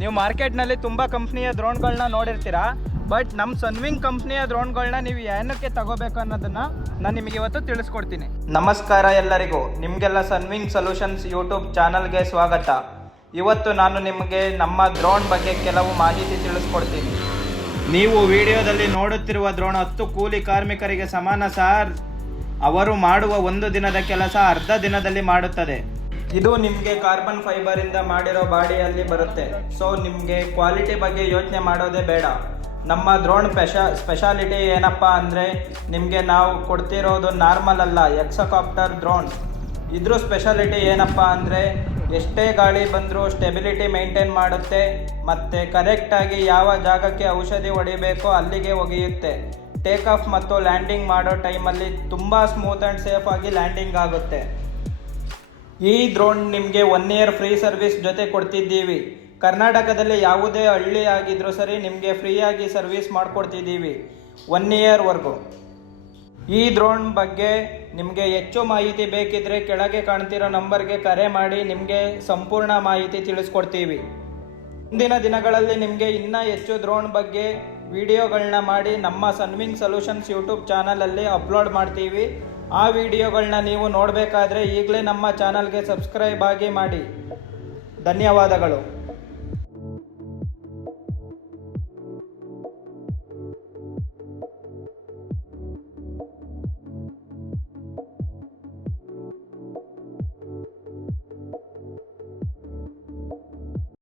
ನೀವು ಮಾರ್ಕೆಟ್ನಲ್ಲಿ ತುಂಬ ಕಂಪ್ನಿಯ ಡ್ರೋನ್ಗಳನ್ನ ನೋಡಿರ್ತೀರಾ, ಬಟ್ ನಮ್ಮ ಸನ್ವಿಂಗ್ ಕಂಪ್ನಿಯ ಡ್ರೋನ್ಗಳನ್ನ ನೀವು ಏನಕ್ಕೆ ತಗೋಬೇಕು ಅನ್ನೋದನ್ನ ನಾನು ನಿಮಗೆ ಇವತ್ತು ತಿಳಿಸ್ಕೊಡ್ತೀನಿ. ನಮಸ್ಕಾರ ಎಲ್ಲರಿಗೂ, ನಿಮಗೆಲ್ಲ ಸನ್ವಿಂಗ್ ಸೊಲ್ಯೂಷನ್ಸ್ ಯೂಟ್ಯೂಬ್ ಚಾನಲ್ಗೆ ಸ್ವಾಗತ. ಇವತ್ತು ನಾನು ನಿಮಗೆ ನಮ್ಮ ಡ್ರೋನ್ ಬಗ್ಗೆ ಕೆಲವು ಮಾಹಿತಿ ತಿಳಿಸ್ಕೊಡ್ತೀನಿ. ನೀವು ವಿಡಿಯೋದಲ್ಲಿ ನೋಡುತ್ತಿರುವ ದ್ರೋಣ ಹತ್ತು ಕೂಲಿ ಕಾರ್ಮಿಕರಿಗೆ ಸಮಾನ ಸಾರ್. ಅವರು ಮಾಡುವ ಒಂದು ದಿನದ ಕೆಲಸ ಅರ್ಧ ದಿನದಲ್ಲಿ ಮಾಡುತ್ತದೆ. ಇದು ನಿಮಗೆ ಕಾರ್ಬನ್ ಫೈಬರ್ ಇಂದ ಮಾಡಿರೋ ಬಾಡಿಯಲ್ಲಿ ಬರುತ್ತೆ. ಸೊ ನಿಮಗೆ ಕ್ವಾಲಿಟಿ ಬಗ್ಗೆ ಯೋಚನೆ ಮಾಡೋದೇ ಬೇಡ. ನಮ್ಮ ದ್ರೋಣ್ ಪೆಷ, ಸ್ಪೆಷಾಲಿಟಿ ಏನಪ್ಪ ಅಂದರೆ ನಿಮಗೆ ನಾವು ಕೊಡ್ತಿರೋದು ನಾರ್ಮಲ್ ಅಲ್ಲ, ಎಕ್ಸಕಾಪ್ಟರ್ ದ್ರೋಣ್. ಇದ್ರ ಸ್ಪೆಷಾಲಿಟಿ ಏನಪ್ಪ ಅಂದರೆ ಎಷ್ಟೇ ಗಾಳಿ ಬಂದರೂ ಸ್ಟೆಬಿಲಿಟಿ ಮೇಂಟೈನ್ ಮಾಡುತ್ತೆ, ಮತ್ತು ಕರೆಕ್ಟಾಗಿ ಯಾವ ಜಾಗಕ್ಕೆ ಔಷಧಿ ಹೊಡಿಬೇಕೋ ಅಲ್ಲಿಗೆ ಒಗೆಯುತ್ತೆ. ಟೇಕ್ ಆಫ್ ಮತ್ತು ಲ್ಯಾಂಡಿಂಗ್ ಮಾಡೋ ಟೈಮಲ್ಲಿ ತುಂಬ ಸ್ಮೂತ್ ಆ್ಯಂಡ್ ಸೇಫ್ ಆಗಿ ಲ್ಯಾಂಡಿಂಗ್ ಆಗುತ್ತೆ. ಈ ಡ್ರೋನ್ ನಿಮಗೆ ಒನ್ ಇಯರ್ ಫ್ರೀ ಸರ್ವಿಸ್ ಜೊತೆ ಕೊಡ್ತಿದ್ದೀವಿ. ಕರ್ನಾಟಕದಲ್ಲಿ ಯಾವುದೇ ಹಳ್ಳಿ ಆಗಿದ್ರೂ ಸರಿ ನಿಮಗೆ ಫ್ರೀಯಾಗಿ ಸರ್ವಿಸ್ ಮಾಡಿಕೊಡ್ತಿದ್ದೀವಿ. ಒನ್ ಇಯರ್ವರೆಗೂ ಈ ಡ್ರೋನ್ ಬಗ್ಗೆ ನಿಮಗೆ ಹೆಚ್ಚು ಮಾಹಿತಿ ಬೇಕಿದ್ರೆ ಕೆಳಗೆ ಕಾಣ್ತಿರೋ ನಂಬರ್ಗೆ ಕರೆ ಮಾಡಿ ನಿಮಗೆ ಸಂಪೂರ್ಣ ಮಾಹಿತಿ ತಿಳಿಸ್ಕೊಡ್ತೀವಿ. ಮುಂದಿನ ದಿನಗಳಲ್ಲಿ ನಿಮಗೆ ಇನ್ನೂ ಹೆಚ್ಚು ಡ್ರೋನ್ ಬಗ್ಗೆ ವಿಡಿಯೋಗಳನ್ನ ಮಾಡಿ ನಮ್ಮ ಸನ್ವಿಂಗ್ ಸೊಲ್ಯೂಷನ್ಸ್ ಯೂಟ್ಯೂಬ್ ಚಾನಲಲ್ಲಿ ಅಪ್ಲೋಡ್ ಮಾಡ್ತೀವಿ. ಆ ವಿಡಿಯೋಗಳನ್ನ ನೀವು ನೋಡಬೇಕಾದ್ರೆ ಈಗಲೇ ನಮ್ಮ ಚಾನಲ್ಗೆ ಸಬ್ಸ್ಕ್ರೈಬ್ ಆಗಿ ಮಾಡಿ. ಧನ್ಯವಾದಗಳು.